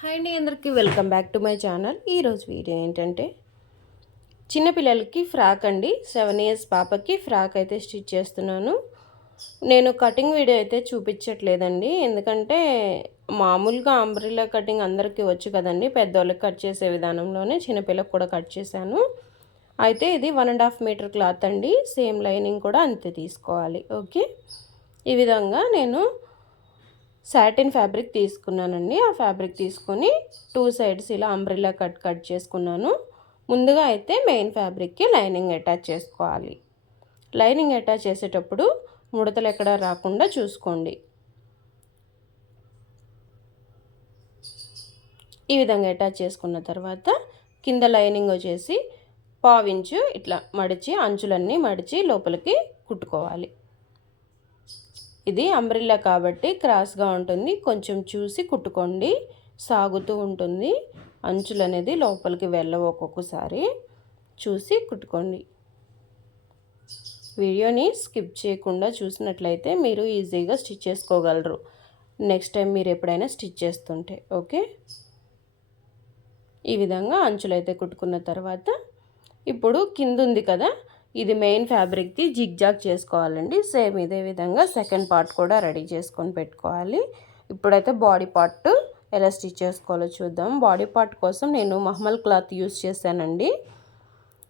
Hi అండి, అందరికీ welcome back to my channel. ఈరోజు వీడియో ఏంటంటే చిన్నపిల్లలకి ఫ్రాక్ అండి. 7 ఇయర్స్ పాపకి ఫ్రాక్ అయితే స్టిచ్ చేస్తున్నాను. నేను కటింగ్ వీడియో అయితే చూపించట్లేదండి, ఎందుకంటే మామూలుగా అంబ్రెల్లా కటింగ్ అందరికీ వచ్చు కదండి. పెద్దవాళ్ళకి కట్ చేసే విధానంలోనే చిన్నపిల్లలకు కూడా కట్ చేశాను. అయితే ఇది 1.5 మీటర్ క్లాత్ అండి. సేమ్ లైనింగ్ కూడా అంతే తీసుకోవాలి. ఓకే, ఈ విధంగా నేను సాటిన్ ఫ్యాబ్రిక్ తీసుకున్నానండి. ఆ ఫ్యాబ్రిక్ తీసుకొని 2 సైడ్స్ ఇలా అంబ్రెల్లా కట్ చేసుకున్నాను. ముందుగా అయితే మెయిన్ ఫ్యాబ్రిక్కి లైనింగ్ అటాచ్ చేసుకోవాలి. లైనింగ్ అటాచ్ చేసేటప్పుడు ముడతలు ఎక్కడ రాకుండా చూసుకోండి. ఈ విధంగా అటాచ్ చేసుకున్న తర్వాత కింద లైనింగ్ వచ్చేసి 1/2 ఇంచు ఇట్లా మడిచి, అంచులన్నీ మడిచి లోపలికి కుట్టుకోవాలి. ఇది అంబ్రెల్లా కాబట్టి క్రాస్గా ఉంటుంది, కొంచెం చూసి కుట్టుకోండి. సాగుతూ ఉంటుంది, అంచులు అనేది లోపలికి వెళ్ళవు, ఒక్కొక్కసారి చూసి కుట్టుకోండి. వీడియోని స్కిప్ చేయకుండా చూసినట్లయితే మీరు ఈజీగా స్టిచ్ చేసుకోగలరు నెక్స్ట్ టైం మీరు ఎప్పుడైనా స్టిచ్ చేస్తుంటే. ఓకే, ఈ విధంగా అంచులు అయితే కుట్టుకున్న తర్వాత ఇప్పుడు కింద ఉంది కదా, ఇది మెయిన్ ఫ్యాబ్రిక్కి జిగ్జాగ్ చేసుకోవాలండి. సేమ్ ఇదే విధంగా సెకండ్ పార్ట్ కూడా రెడీ చేసుకొని పెట్టుకోవాలి. ఇప్పుడైతే బాడీ పార్ట్ ఎలా స్టిచ్ చేసుకోవాలో చూద్దాం. బాడీ పార్ట్ కోసం నేను మహమల్ క్లాత్ యూస్ చేశానండి.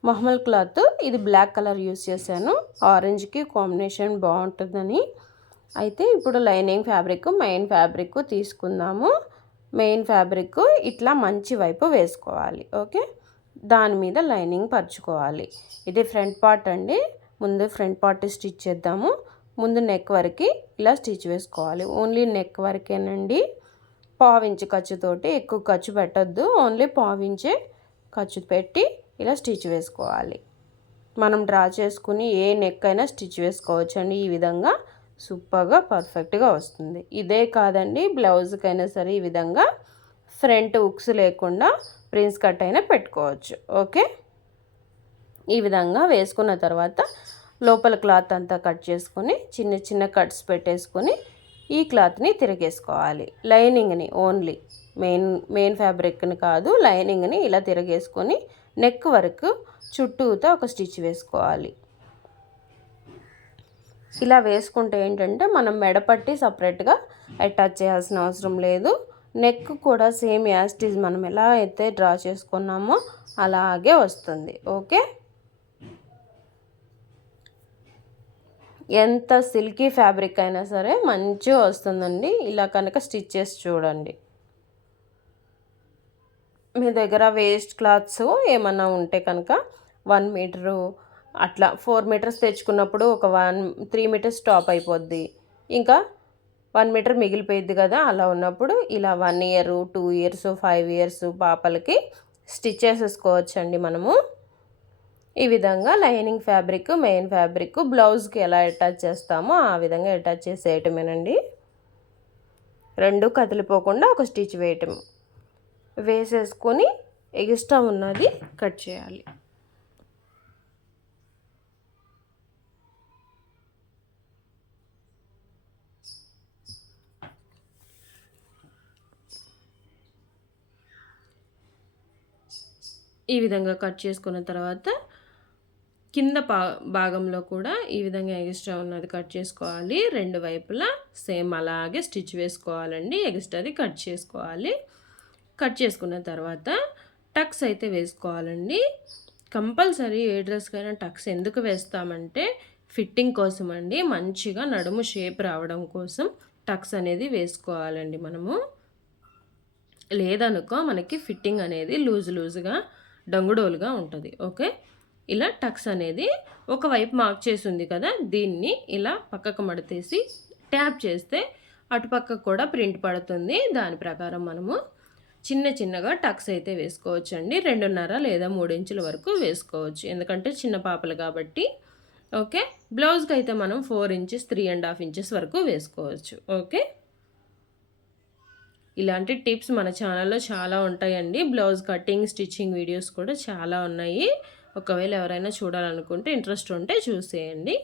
మహమల్ క్లాత్ ఇది బ్లాక్ కలర్ యూస్ చేశాను, ఆరెంజ్కి కాంబినేషన్ బాగుంటుందని. అయితే ఇప్పుడు లైనింగ్ ఫ్యాబ్రిక్, మెయిన్ ఫ్యాబ్రిక్ తీసుకుందాము. మెయిన్ ఫ్యాబ్రిక్ ఇట్లా మంచి వైపు వేసుకోవాలి. ఓకే, దాని మీద లైనింగ్ పరుచుకోవాలి. ఇది ఫ్రంట్ పార్ట్ అండి. ముందు ఫ్రంట్ పార్ట్ స్టిచ్ చేద్దాము. ముందు నెక్ వరకు ఇలా స్టిచ్ వేసుకోవాలి. ఓన్లీ నెక్ వరకేనండి. 1/2 ఇంచు ఖర్చుతోటి, ఎక్కువ ఖర్చు పెట్టద్దు, ఓన్లీ 1/2 ఇంచే ఖర్చు పెట్టి ఇలా స్టిచ్ వేసుకోవాలి. మనం డ్రా చేసుకుని ఏ నెక్ అయినా స్టిచ్ వేసుకోవచ్చండి. ఈ విధంగా సూపర్గా పర్ఫెక్ట్గా వస్తుంది. ఇదే కాదండి, బ్లౌజ్కైనా సరే ఈ విధంగా ఫ్రంట్ ఉక్స్ లేకుండా ప్రిన్స్ కట్ అయినా పెట్టుకోవచ్చు. ఓకే, ఈ విధంగా వేసుకున్న తర్వాత లోపల క్లాత్ అంతా కట్ చేసుకొని చిన్న చిన్న కట్స్ పెట్టేసుకొని ఈ క్లాత్ని తిరిగేసుకోవాలి. లైనింగ్ని ఓన్లీ మెయిన్ ఫ్యాబ్రిక్ని కాదు, లైనింగ్ని ఇలా తిరిగేసుకొని నెక్ వరకు చుట్టూతో ఒక స్టిచ్ వేసుకోవాలి. ఇలా వేసుకుంటే ఏంటంటే మనం మెడపట్టి సపరేట్గా అటాచ్ చేయాల్సిన అవసరం లేదు. నెక్ కూడా సేమ్ యాస్టీజ్ మనం ఎలా అయితే డ్రా చేసుకున్నామో అలాగే వస్తుంది. ఓకే, ఎంత సిల్కీ ఫ్యాబ్రిక్ అయినా సరే మంచిగా వస్తుందండి. ఇలా కనుక స్టిచ్ చేసి చూడండి. మీ దగ్గర వేస్ట్ క్లాత్స్ ఏమన్నా ఉంటే కనుక 1 మీటరు అట్లా 4 మీటర్స్ తెచ్చుకున్నప్పుడు ఒక 3 మీటర్స్ స్టాప్ అయిపోద్ది, ఇంకా 1 మీటర్ మిగిలిపోయిద్ది కదా. అలా ఉన్నప్పుడు ఇలా 1 ఇయర్, 2 ఇయర్స్, 5 ఇయర్స్ పాపలకి స్టిచ్ చేసేసుకోవచ్చండి మనము. ఈ విధంగా లైనింగ్ ఫ్యాబ్రిక్, మెయిన్ ఫ్యాబ్రిక్ బ్లౌజ్కి ఎలా అటాచ్ చేస్తామో ఆ విధంగా అటాచ్ చేసేయటమేనండి. రెండు కదిలిపోకుండా ఒక స్టిచ్ వేయటం, వేసేసుకొని ఎక్స్ట్రా ఉన్నది కట్ చేయాలి. ఈ విధంగా కట్ చేసుకున్న తర్వాత కింద భాగంలో కూడా ఈ విధంగా ఎక్స్ట్రా ఉన్నది కట్ చేసుకోవాలి. రెండు వైపులా సేమ్ అలాగే స్టిచ్ వేసుకోవాలండి. ఎక్స్ట్రాది కట్ చేసుకోవాలి. కట్ చేసుకున్న తర్వాత టక్స్ అయితే వేసుకోవాలండి. కంపల్సరీ ఏ డ్రెస్కైనా టక్స్ ఎందుకు వేస్తామంటే ఫిట్టింగ్ కోసం అండి. మంచిగా నడుము షేప్ రావడం కోసం టక్స్ అనేది వేసుకోవాలండి మనము. లేదనుకో మనకి ఫిట్టింగ్ అనేది లూజుగా డంగుడోలుగా ఉంటుంది. ఓకే, ఇలా టక్స్ అనేది ఒకవైపు మార్క్ చేసి ఉంది కదా, దీన్ని ఇలా పక్కకు మడతేసి ట్యాప్ చేస్తే అటుపక్క కూడా ప్రింట్ పడుతుంది. దాని ప్రకారం మనము చిన్నగా టక్స్ అయితే వేసుకోవచ్చు అండి. 2.5 లేదా 3 ఇంచుల వరకు వేసుకోవచ్చు, ఎందుకంటే చిన్న పాపలు కాబట్టి. ఓకే, బ్లౌజ్కి అయితే మనం 4 ఇంచెస్, 3.5 ఇంచెస్ వరకు వేసుకోవచ్చు. ఓకే, ఇలాంటి టిప్స్ మన ఛానల్లో చాలా ఉంటాయండి. బ్లౌజ్ కటింగ్, స్టిచ్చింగ్ వీడియోస్ కూడా చాలా ఉన్నాయి. ఒకవేళ ఎవరైనా చూడాలనుకుంటే ఇంట్రెస్ట్ ఉంటే చూసేయండి.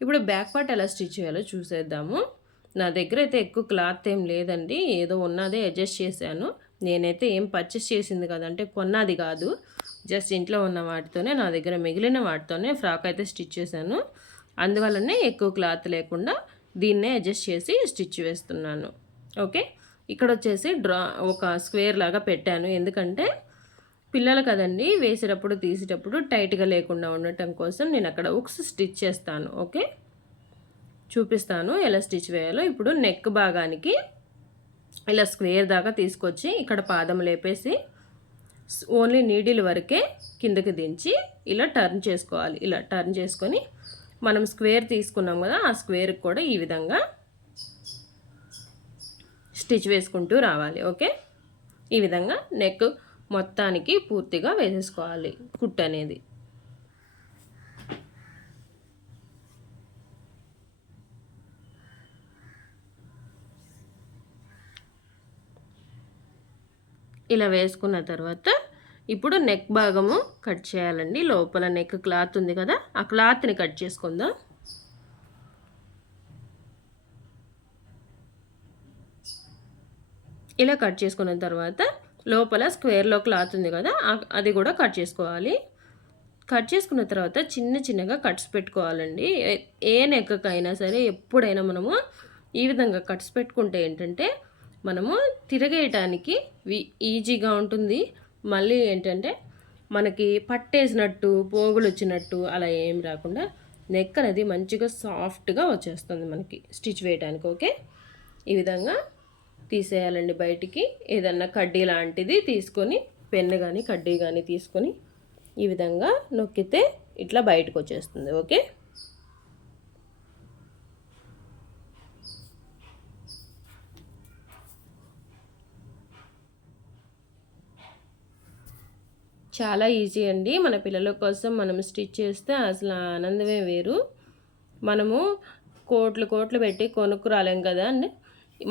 ఇప్పుడు బ్యాక్ పార్ట్ ఎలా స్టిచ్ చేయాలో చూసేద్దాము. నా దగ్గర అయితే ఎక్కువ క్లాత్ ఏం లేదండి, ఏదో ఉన్నదే అడ్జస్ట్ చేశాను. నేనైతే ఏం పర్చేస్ చేసింది కాదు, అంటే కొన్నది కాదు, జస్ట్ ఇంట్లో ఉన్న వాటితోనే, నా దగ్గర మిగిలిన వాటితోనే ఫ్రాక్ అయితే స్టిచ్ చేశాను. అందువల్లనే ఎక్కువ క్లాత్ లేకుండా దీన్నే అడ్జస్ట్ చేసి స్టిచ్ వేస్తున్నాను. ఓకే, ఇక్కడ వచ్చేసి ఒక స్క్వేర్ లాగా పెట్టాను, ఎందుకంటే పిల్లలు కదండి, వేసేటప్పుడు తీసేటప్పుడు టైట్గా లేకుండా ఉండటం కోసం నేను అక్కడ ఉక్స్ స్టిచ్ చేస్తాను. ఓకే, చూపిస్తాను ఎలా స్టిచ్ వేయాలో. ఇప్పుడు నెక్ భాగానికి ఇలా స్క్వేర్ దాకా తీసుకొచ్చి ఇక్కడ పాదం లేపేసి ఓన్లీ నీడిల్ వరకే కిందకి దించి ఇలా టర్న్ చేసుకోవాలి. ఇలా టర్న్ చేసుకొని మనం స్క్వేర్ తీసుకున్నాం కదా, ఆ స్క్వేర్కి కూడా ఈ విధంగా స్టిచ్ వేసుకుంటూ రావాలి. ఓకే, ఈ విధంగా నెక్ మొత్తానికి పూర్తిగా వేసేసుకోవాలి కుట్టు అనేది. ఇలా వేసుకున్న తర్వాత ఇప్పుడు నెక్ భాగము కట్ చేయాలండి. లోపల నెక్ క్లాత్ ఉంది కదా, ఆ క్లాత్ని కట్ చేసుకుందాం. ఇలా కట్ చేసుకున్న తర్వాత లోపల స్క్వేర్లో క్లాత్ ఉంది కదా, అది కూడా కట్ చేసుకోవాలి. కట్ చేసుకున్న తర్వాత చిన్న చిన్నగా కట్స్ పెట్టుకోవాలండి. ఏ నెక్కకైనా సరే ఎప్పుడైనా మనము ఈ విధంగా కట్స్ పెట్టుకుంటే ఏంటంటే మనము తిరగేయటానికి ఈజీగా ఉంటుంది. మళ్ళీ ఏంటంటే మనకి పట్టేసినట్టు, పోగులు వచ్చినట్టు అలా ఏం రాకుండా నెక్ అనేది మంచిగా సాఫ్ట్గా వచ్చేస్తుంది మనకి స్టిచ్ వేయడానికి. ఓకే, ఈ విధంగా తీసేయాలండి బయటికి. ఏదన్నా కడ్డీ లాంటిది తీసుకొని, పెన్ను కానీ కడ్డీ కానీ తీసుకొని ఈ విధంగా నొక్కితే ఇట్లా బయటకు వచ్చేస్తుంది. ఓకే, చాలా ఈజీ అండి. మన పిల్లల కోసం మనం స్టిచ్ చేస్తే అసలు ఆనందమే వేరు. మనము కోట్లు పెట్టి కొనుక్కు రాలేం కదా అండి.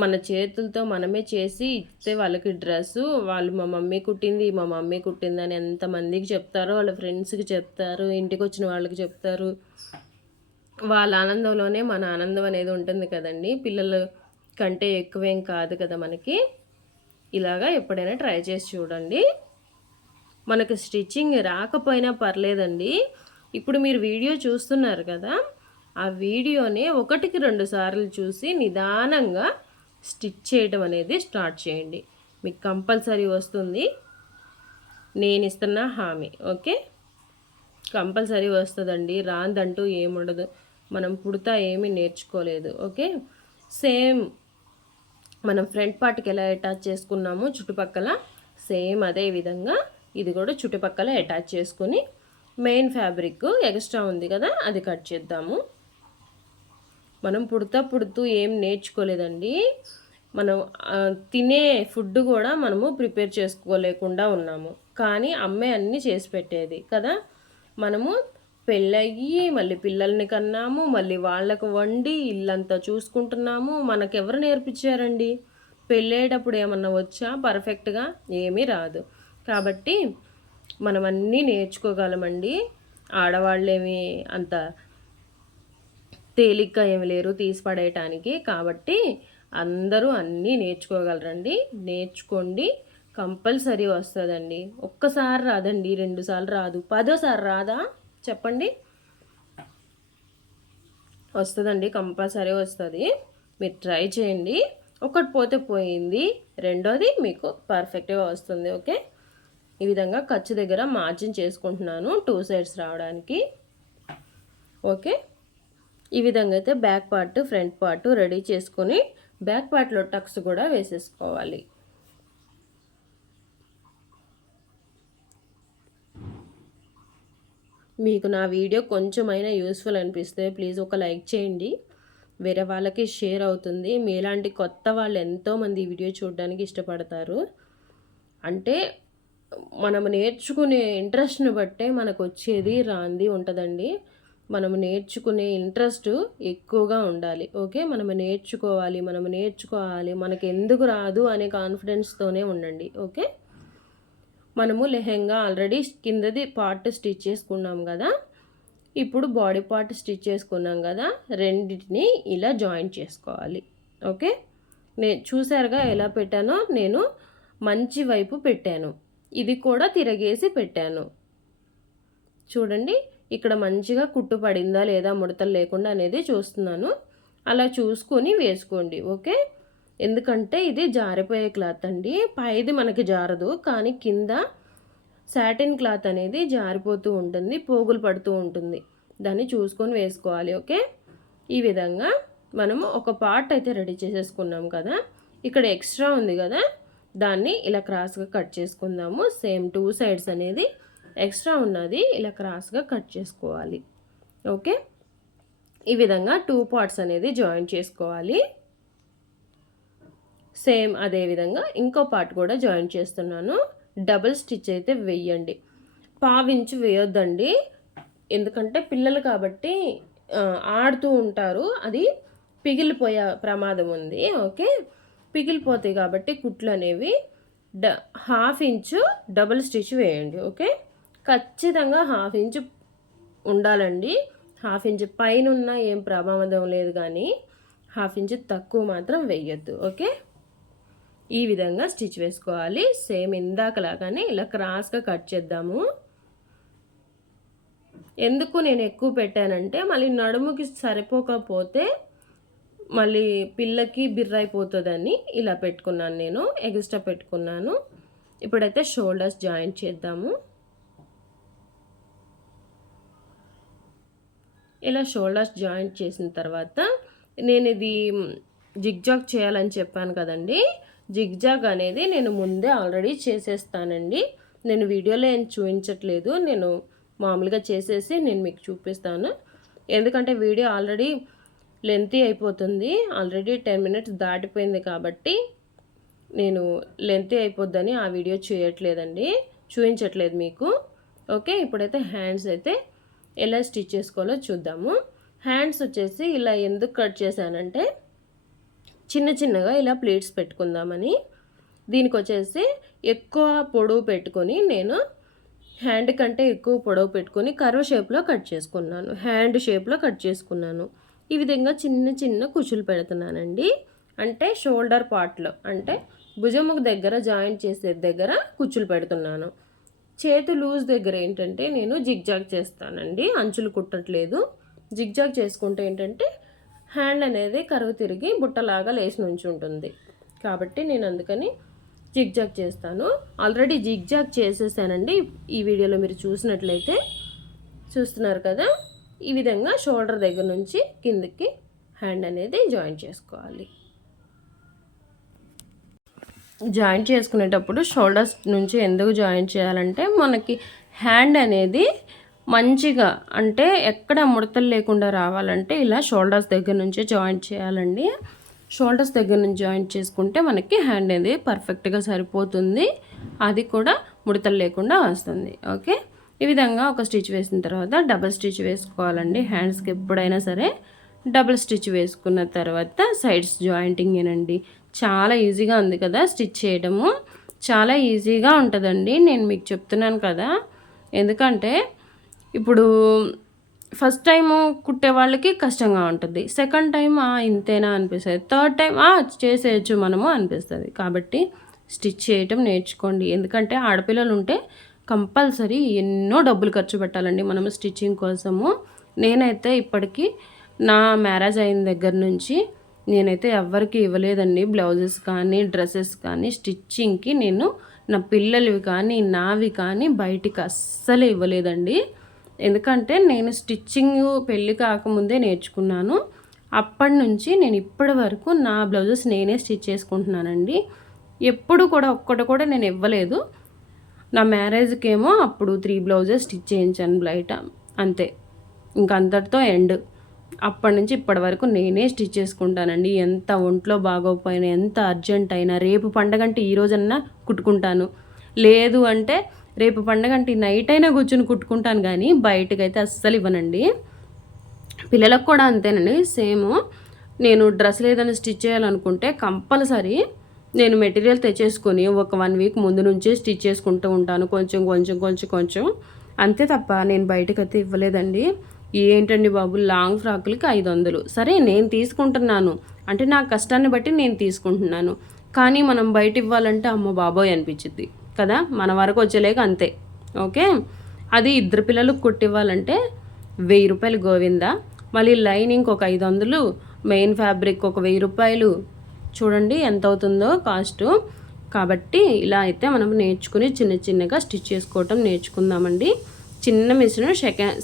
మన చేతులతో మనమే చేసి ఇస్తే వాళ్ళకి డ్రెస్సు, వాళ్ళు మా మమ్మీ కుట్టింది అని ఎంతమందికి చెప్తారో, వాళ్ళ ఫ్రెండ్స్కి చెప్తారు, ఇంటికి వచ్చిన వాళ్ళకి చెప్తారు. వాళ్ళ ఆనందంలోనే మన ఆనందం అనేది ఉంటుంది కదండి. పిల్లల కంటే ఎక్కువేం కాదు కదా మనకి. ఇలాగా ఎప్పుడైనా ట్రై చేసి చూడండి. మనకు స్టిచ్చింగ్ రాకపోయినా పర్లేదండి. ఇప్పుడు మీరు వీడియో చూస్తున్నారు కదా, ఆ వీడియోని 1-2 సార్లు చూసి నిదానంగా స్టిచ్ చేయడం అనేది స్టార్ట్ చేయండి. మీకు కంపల్సరీ వస్తుంది, నేను ఇస్తున్న హామీ. ఓకే, కంపల్సరీ వస్తుందండి, రాందంటూ ఏముండదు. మనం పుడతా ఏమీ నేర్చుకోలేదు. ఓకే, సేమ్ మనం ఫ్రంట్ పార్ట్కి ఎలా అటాచ్ చేసుకున్నామో చుట్టుపక్కల, సేమ్ అదే విధంగా ఇది కూడా చుట్టుపక్కల అటాచ్ చేసుకొని మెయిన్ ఫ్యాబ్రిక్ ఎక్స్ట్రా ఉంది కదా, అది కట్ చేద్దాము. మనం పుడుతూ ఏం నేర్చుకోలేదండి. మనం తినే ఫుడ్ కూడా మనము ప్రిపేర్ చేసుకోలేకుండా ఉన్నాము, కానీ అమ్మే అన్నీ చేసి పెట్టేది కదా. మనము పెళ్ళయ్యి మళ్ళీ పిల్లల్ని కన్నాము, మళ్ళీ వాళ్ళకు వండి ఇల్లంతా చూసుకుంటున్నాము. మనకెవరు నేర్పించారండి? పెళ్ళేటప్పుడు ఏమన్నా వచ్చా పర్ఫెక్ట్గా? ఏమీ రాదు. కాబట్టి మనం అన్నీ నేర్చుకోగలమండి. ఆడవాళ్ళేమి అంత తేలిగ్గా ఏమి లేరు తీసి పడేయటానికి. కాబట్టి అందరూ అన్నీ నేర్చుకోగలరండి. నేర్చుకోండి, కంపల్సరీ వస్తుందండి. ఒక్కసారి రాదండి, 2 సార్లు రాదు, 10సారి రాదా చెప్పండి? వస్తుందండి, కంపల్సరీ వస్తుంది. మీరు ట్రై చేయండి. ఒకటి పోతే పోయింది, రెండోది మీకు పర్ఫెక్ట్గా వస్తుంది. ఓకే, ఈ విధంగా ఖర్చు దగ్గర మార్జిన్ చేసుకుంటున్నాను 2 సైడ్స్ రావడానికి. ఓకే, ఈ విధంగా అయితే back part front part ready చేసుకొని బ్యాక్ పార్ట్లో టక్స్ కూడా వేసేసుకోవాలి. మీకు నా వీడియో కొంచెమైనా యూస్ఫుల్ అనిపిస్తే ప్లీజ్ ఒక లైక్ చేయండి, వేరే వాళ్ళకి షేర్ అవుతుంది. మీలాంటి కొత్త వాళ్ళు ఎంతోమంది ఈ వీడియో చూడడానికి ఇష్టపడతారు. అంటే మనం నేర్చుకునే ఇంట్రెస్ట్ని బట్టే మనకు వచ్చేది రాంది ఉంటుందండి. మనం నేర్చుకునే ఇంట్రెస్ట్ ఎక్కువగా ఉండాలి. ఓకే, మనం నేర్చుకోవాలి, మనకు ఎందుకు రాదు అనే కాన్ఫిడెన్స్తోనే ఉండండి. ఓకే, మనము లెహెంగా ఆల్రెడీ కిందది పార్ట్ స్టిచ్ చేసుకున్నాం కదా, ఇప్పుడు బాడీ పార్ట్ స్టిచ్ చేసుకున్నాం కదా, రెండింటిని ఇలా జాయింట్ చేసుకోవాలి. ఓకే, చూసారుగా ఎలా పెట్టానో నేను మంచి వైపు పెట్టాను, ఇది కూడా తిరగేసి పెట్టాను. చూడండి ఇక్కడ మంచిగా కుట్టు పడిందా లేదా ముడతలు లేకుండా అనేది చూస్తున్నాను. అలా చూసుకొని వేసుకోండి. ఓకే, ఎందుకంటే ఇది జారిపోయే క్లాత్ అండి. పైది మనకి జారదు, కానీ కింద సాటిన్ క్లాత్ అనేది జారిపోతూ ఉంటుంది, పోగులు పడుతూ ఉంటుంది. దాన్ని చూసుకొని వేసుకోవాలి. ఓకే, ఈ విధంగా మనము ఒక పార్ట్ అయితే రెడీ చేసేసుకున్నాం కదా. ఇక్కడ ఎక్స్ట్రా ఉంది కదా, దాన్ని ఇలా క్రాస్గా కట్ చేసుకుందాము. సేమ్ 2 సైడ్స్ అనేది ఎక్స్ట్రా ఉన్నది ఇలా క్రాస్గా కట్ చేసుకోవాలి. ఓకే, ఈ విధంగా 2 పార్ట్స్ అనేది జాయిన్ చేసుకోవాలి. సేమ్ అదే విధంగా ఇంకో పార్ట్ కూడా జాయిన్ చేస్తున్నాను. డబుల్ స్టిచ్ అయితే వేయండి, పావించు వేయొద్దండి. ఎందుకంటే పిల్లలు కాబట్టి ఆడుతూ ఉంటారు, అది పిగిలిపోయే ప్రమాదం ఉంది. ఓకే, పిగిలిపోతాయి కాబట్టి కుట్లు అనేవి 1/2 ఇంచు డబుల్ స్టిచ్ వేయండి. ఓకే, ఖచ్చితంగా 1/2 ఇంచు ఉండాలండి. 1/2 ఇంచు పైన ఉన్న ఏం ప్రమాదం లేదు, కానీ 1/2 ఇంచు తక్కువ మాత్రం వేయొద్దు. ఓకే, ఈ విధంగా స్టిచ్ వేసుకోవాలి. సేమ్ ఇందాకలాగానే ఇలా క్రాస్గా కట్ చేద్దాము. ఎందుకు నేను ఎక్కువ పెట్టానంటే మళ్ళీ నడుముకి సరిపోకపోతే మళ్ళీ పిల్లకి బిర్రైపోతుందని ఇలా పెట్టుకున్నాను, నేను ఎక్స్ట్రా పెట్టుకున్నాను. ఇప్పుడైతే షోల్డర్స్ జాయింట్ చేద్దాము. ఇలా షోల్డర్స్ జాయింట్ చేసిన తర్వాత నేను ఇది జిగ్జాగ్ చేయాలని చెప్పాను కదండి. జిగ్జాగ్ అనేది నేను ముందే ఆల్రెడీ చేసేస్తానండి. నేను వీడియోలో ఏం చూపించట్లేదు, నేను మామూలుగా చేసేసి నేను మీకు చూపిస్తాను. ఎందుకంటే వీడియో ఆల్రెడీ లెంతీ అయిపోతుంది, ఆల్రెడీ 10 మినిట్స్ దాటిపోయింది కాబట్టి నేను లెంతీ అయిపోద్దని ఆ వీడియో చేయట్లేదండి, చూపించట్లేదు మీకు. ఓకే, ఇప్పుడైతే హ్యాండ్స్ అయితే ఎలా స్టిచ్ చేసుకోవాలో చూద్దాము. హ్యాండ్స్ వచ్చేసి ఇలా ఎందుకు కట్ చేశానంటే చిన్న చిన్నగా ఇలా ప్లేట్స్ పెట్టుకుందామని. దీనికి వచ్చేసి ఎక్కువ పొడవు పెట్టుకొని నేను హ్యాండ్ కంటే ఎక్కువ పొడవు పెట్టుకొని కర్వ్ షేప్లో కట్ చేసుకున్నాను, హ్యాండ్ షేప్లో కట్ చేసుకున్నాను. ఈ విధంగా చిన్న చిన్న కుచ్చులు పెడుతున్నానండి. అంటే షోల్డర్ పార్ట్లో, అంటే భుజముకు దగ్గర జాయింట్ చేసే దగ్గర కుచ్చులు పెడుతున్నాను. చేతు లూజ్ దగ్గర ఏంటంటే నేను జిగ్జాగ్ చేస్తానండి, అంచులు కుట్టట్లేదు. జిగ్జాగ్ చేసుకుంటే ఏంటంటే హ్యాండ్ అనేది కరువు తిరిగి బుట్టలాగా లేచి నుంచి ఉంటుంది, కాబట్టి నేను అందుకని జిగ్జాగ్ చేస్తాను. ఆల్రెడీ జిగ్జాగ్ చేసేసానండి, ఈ వీడియోలో మీరు చూసినట్లయితే చూస్తున్నారు కదా. ఈ విధంగా షోల్డర్ దగ్గర నుంచి కిందకి హ్యాండ్ అనేది జాయింట్ చేసుకోవాలి. జాయింట్ చేసుకునేటప్పుడు షోల్డర్స్ నుంచి ఎందుకు జాయింట్ చేయాలంటే మనకి హ్యాండ్ అనేది మంచిగా, అంటే ఎక్కడ ముడతలు లేకుండా రావాలంటే ఇలా షోల్డర్స్ దగ్గర నుంచే జాయింట్ చేయాలండి. షోల్డర్స్ దగ్గర నుంచి జాయింట్ చేసుకుంటే మనకి హ్యాండ్ అనేది పర్ఫెక్ట్గా సరిపోతుంది, అది కూడా ముడతలు లేకుండా వస్తుంది. ఓకే, ఈ విధంగా ఒక స్టిచ్ వేసిన తర్వాత డబుల్ స్టిచ్ వేసుకోవాలండి. హ్యాండ్స్కి ఎప్పుడైనా సరే డబుల్ స్టిచ్ వేసుకున్న తర్వాత సైడ్స్ జాయింటింగేనండి. చాలా ఈజీగా ఉంది కదా స్టిచ్ చేయడము, చాలా ఈజీగా ఉంటుందండి. నేను మీకు చెప్తున్నాను కదా, ఎందుకంటే ఇప్పుడు ఫస్ట్ టైము కుట్టే వాళ్ళకి కష్టంగా ఉంటుంది, సెకండ్ టైం ఇంతేనా అనిపిస్తుంది, థర్డ్ టైం చేసేయచ్చు మనము అనిపిస్తుంది. కాబట్టి స్టిచ్ చేయటం నేర్చుకోండి. ఎందుకంటే ఆడపిల్లలు ఉంటే కంపల్సరీ ఎన్నో డబ్బులు ఖర్చు పెట్టాలండి మనము స్టిచ్చింగ్ కోసము. నేనైతే ఇప్పటికీ నా మ్యారేజ్ అయిన దగ్గర నుంచి నేనైతే ఎవరికి ఇవ్వలేదండి, బ్లౌజెస్ కానీ డ్రెస్సెస్ కానీ స్టిచ్చింగ్కి. నేను నా పిల్లలవి కానీ నావి కానీ బయటికి అస్సలు ఇవ్వలేదండి. ఎందుకంటే నేను స్టిచ్చింగ్ పెళ్ళి కాకముందే నేర్చుకున్నాను. అప్పటి నుంచి నేను ఇప్పటి వరకు నా బ్లౌజెస్ నేనే స్టిచ్ చేసుకుంటున్నానండి. ఎప్పుడు కూడా ఒక్కటి కూడా నేను ఇవ్వలేదు. నా మ్యారేజ్కి ఏమో అప్పుడు 3 బ్లౌజెస్ స్టిచ్ చేయించాను బయట, అంతే, ఇంక అంతటితో ఎండ్. అప్పటి నుంచి ఇప్పటి వరకు నేనే స్టిచ్ చేసుకుంటానండి. ఎంత ఒంట్లో బాగోకపోయినా, ఎంత అర్జెంట్ అయినా, రేపు పండగంటే ఈరోజన్నా కుట్టుకుంటాను, లేదు అంటే రేపు పండగంటే నైట్ అయినా కూర్చొని కుట్టుకుంటాను, కానీ బయటకైతే అస్సలు ఇవ్వనండి. పిల్లలకు కూడా అంతేనండి, సేమ్. నేను డ్రెస్సులు ఏదైనా స్టిచ్ చేయాలనుకుంటే కంపల్సరీ నేను మెటీరియల్ తెచ్చేసుకొని ఒక 1 వీక్ ముందు నుంచే స్టిచ్ చేసుకుంటూ ఉంటాను, కొంచెం కొంచెం కొంచెం కొంచెం, అంతే తప్ప నేను బయటకైతే ఇవ్వలేదండి. ఏంటండి బాబు, లాంగ్ ఫ్రాకులకి 500, సరే నేను తీసుకుంటున్నాను అంటే నా కష్టాన్ని బట్టి నేను తీసుకుంటున్నాను. కానీ మనం బయట ఇవ్వాలంటే అమ్మ బాబోయ్ అనిపించింది కదా, మన వరకు వచ్చేలేక అంతే. ఓకే, అది ఇద్దరు పిల్లలకు కుట్టివ్వాలంటే 1000 రూపాయలు గోవిందా. మళ్ళీ లైనింగ్ ఒక 500, మెయిన్ ఫ్యాబ్రిక్ ఒక 1000 రూపాయలు. చూడండి ఎంత అవుతుందో కాస్ట్. కాబట్టి ఇలా అయితే మనం నేర్చుకుని చిన్న చిన్నగా స్టిచ్ చేసుకోవటం నేర్చుకుందామండి. చిన్న మిషను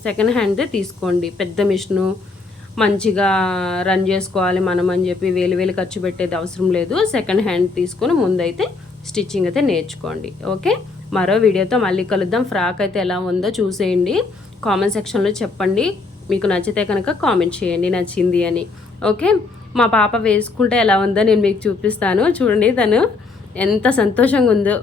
సెకండ్ హ్యాండ్దే తీసుకోండి. పెద్ద మిషను మంచిగా రన్ చేసుకోవాలి మనం అని చెప్పి వేలు ఖర్చు పెట్టేది అవసరం లేదు. సెకండ్ హ్యాండ్ తీసుకొని ముందైతే స్టిచ్చింగ్ అయితే నేర్చుకోండి. ఓకే, మరో వీడియోతో మళ్ళీ కలుద్దాం. ఫ్రాక్ అయితే ఎలా ఉందో చూసేయండి, కామెంట్ సెక్షన్లో చెప్పండి. మీకు నచ్చితే కనుక కామెంట్ చేయండి నచ్చింది అని. ఓకే, మా పాప వేసుకుంటే ఎలా ఉందో నేను మీకు చూపిస్తాను. చూడండి తను ఎంత సంతోషంగా ఉందో.